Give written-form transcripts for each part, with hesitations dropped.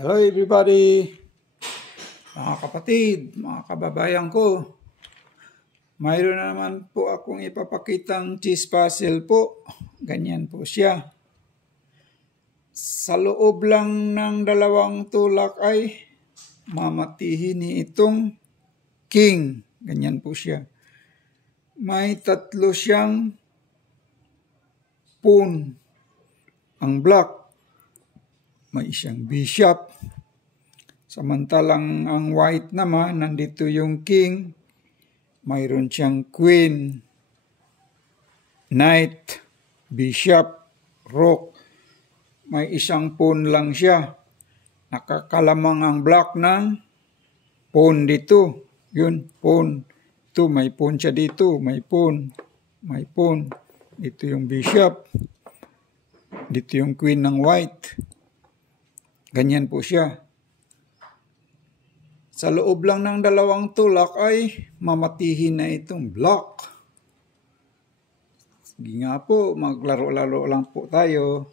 Hello everybody, mga kapatid, mga kababayan ko. Mayroon na naman po akong ipapakitang cheese puzzle po. Ganyan po siya. Sa loob lang ng dalawang tulak ay mamatihin ni itong king. Ganyan po siya. May tatlo siyang pawn. Ang black. May isang bishop. Samantalang ang white naman, nandito yung king. Mayroon siyang queen, knight, bishop, rook. May isang pawn lang siya. Nakakalamang ang black ng pawn dito. Yun, pawn. Ito, may pawn siya dito. May pawn. May pawn. Dito yung bishop. Dito yung queen ng white. Ganyan po siya. Sa loob lang ng dalawang tulak ay mamatihin na itong black. Sige nga po, maglaro-laro lang po tayo.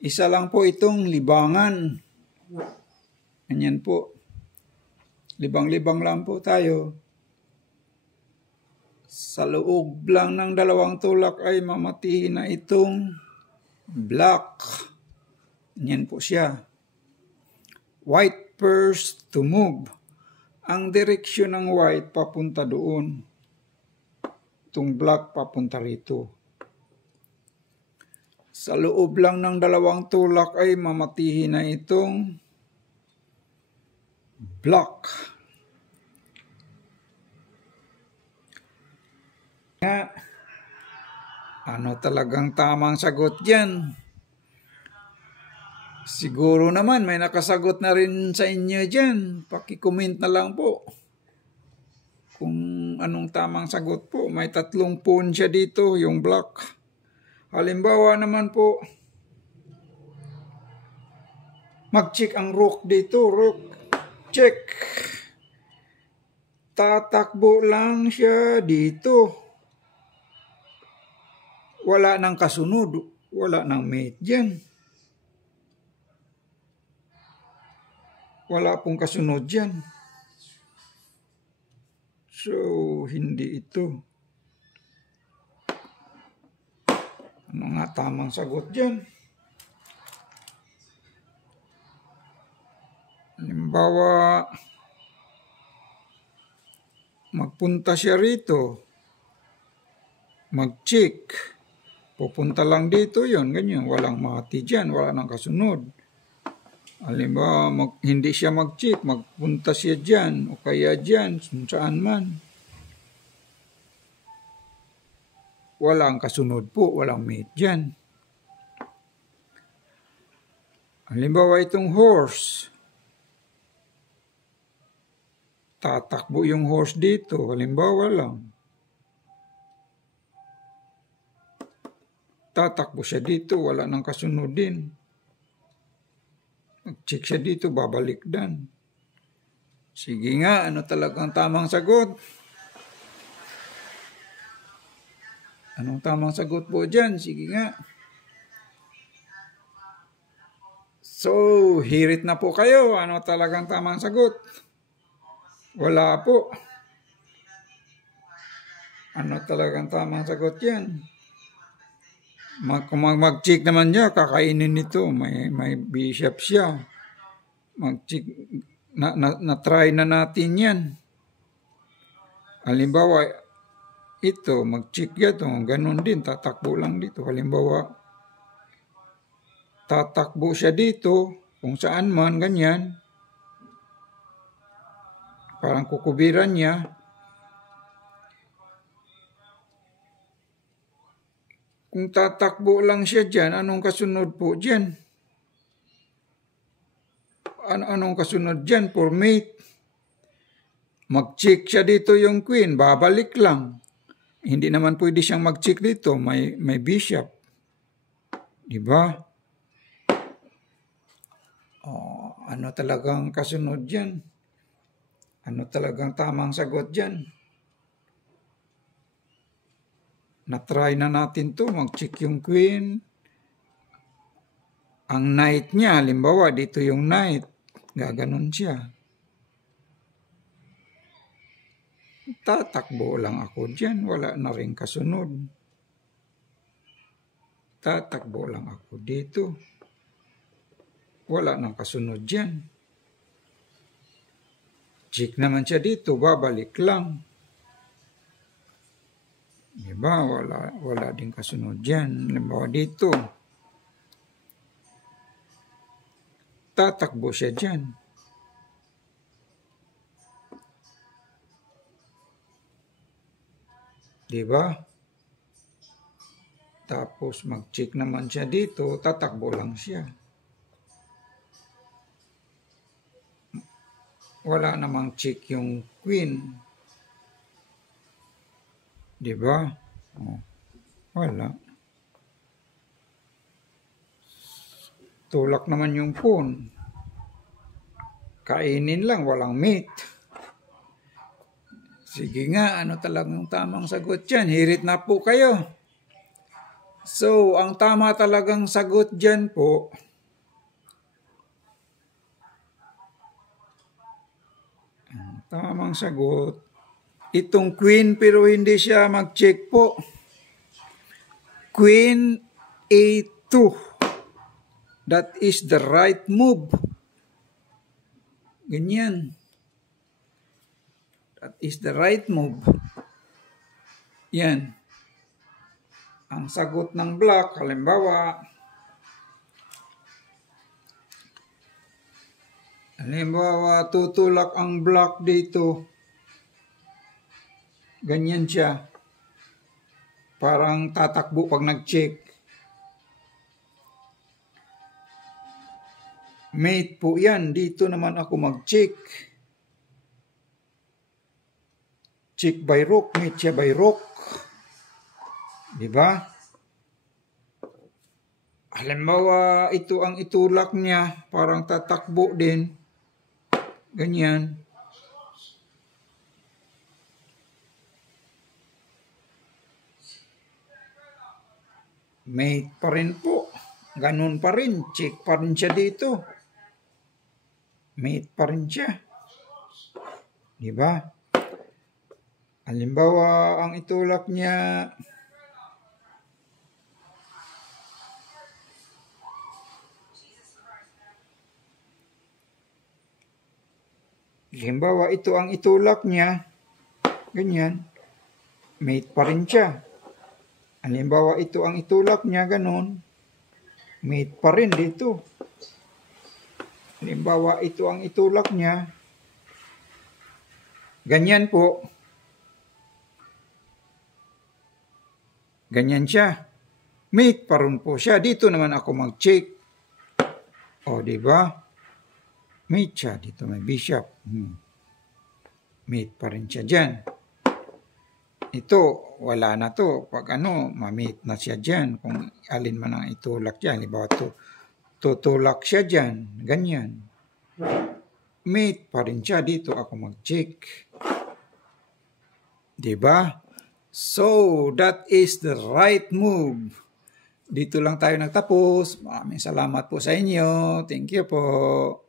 Isa lang po itong libangan. Ganyan po. Libang-libang lang po tayo. Sa loob lang ng dalawang tulak ay mamatihin na itong black. Ganyan po siya. White first to move. Ang direksyon ng white papunta doon. Itong black papunta rito. Sa loob lang ng dalawang tulak ay mamatihin na itong black. Ano talagang tamang sagot dyan? Siguro naman may nakasagot na rin sa inyo dyan. Paki-comment na lang po kung anong tamang sagot po. May tatlong pawn siya dito, yung black. Halimbawa naman po, mag-check ang rook dito. Rook, check. Tatakbo lang siya dito. Wala nang kasunod. Wala nang mate dyan. Wala pong kasunod dyan. So, hindi ito. Ano nga tamang sagot dyan? Halimbawa, magpunta siya rito. Mag-check. Pupunta lang dito yon, ganyan. Walang mati dyan, wala nang kasunod. Halimbawa, hindi siya mag-check, magpunta siya dyan, o kaya dyan, saan man. Walang kasunod po, walang mate dyan. Halimbawa, itong horse. Tatakbo yung horse dito, halimbawa lang. Tatakbo siya dito, wala nang kasunod din. Mag-check siya dito, babalik dan. Sige nga, ano talagang tamang sagot? Anong tamang sagot po dyan? Sige nga. So, hirit na po kayo. Ano talagang tamang sagot? Wala po. Ano talagang tamang sagot yan? Kung mag-check naman niya, kakainin nito. May bishop siya. Mag-check, na-try na natin yan. Halimbawa, ito, mag-check ito. Ganon din, tatakbo lang dito. Halimbawa, tatakbo siya dito, kung saan man, ganyan. Parang kukubiran niya. Kung tatakbo lang siya dyan, anong kasunod po dyan? Anong kasunod dyan for mate? Mag-check siya dito yung queen, babalik lang. Hindi naman pwede siyang mag-check dito, may bishop. Diba? Oh, ano talagang kasunod dyan? Ano talagang tamang sagot dyan? Na-try na natin to, mag-check yung queen. Ang knight niya, halimbawa dito yung knight. Gaganon siya. Tatakbo lang ako dyan. Wala na rin kasunod. Tatakbo lang ako dito. Wala nang kasunod dyan. Check naman siya dito. Babalik lang. Diba? Wala din kasunod dyan. Halimbawa dito. Tatakbo siya dyan. Diba? Tapos mag-check naman siya dito. Tatakbo lang siya. Wala namang check yung queen. Diba? Oh, wala. Tulak naman yung pawn. Kainin lang, walang mate. Sige nga, ano talagang tamang sagot dyan? Hirit na po kayo. So, ang tama talagang sagot dyan po, ang tamang sagot, itong queen pero hindi siya mag-check po. Queen A2. That is the right move. Ganyan. That is the right move. Yan. Ang sagot ng black, halimbawa, tutulak ang black dito. Ganyan siya. Parang tatakbo pag nag-check. Mate po yan. Dito naman ako mag-check. Check by rook. Mate siya by rook. Diba? Halimbawa, ito ang itulak niya. Parang tatakbo din. Ganyan. Mate pa rin po. Ganun pa rin. Check pa rin siya dito. Mate pa rin siya. Diba? Halimbawa, ang itulak niya, halimbawa, ito ang itulak niya, ganyan, mate pa rin siya. Halimbawa, ito ang itulak niya, ganun, mate pa rin dito. Halimbawa, ito ang itulak niya, ganyan po. Ganyan siya. Mate pa rin po siya. Dito naman ako mag-check. O, diba? Mate siya. Dito may bishop. Mate pa rin siya dyan. Ito, wala na to. Pag ma-mate na siya dyan. Kung alin man ang itulak dyan. Halimbawa, tutulak siya dyan. Ganyan. Mate pa rin siya. Dito ako mag-check. Diba? So, that is the right move. Dito lang tayo nagtapos. Maraming salamat po sa inyo. Thank you po.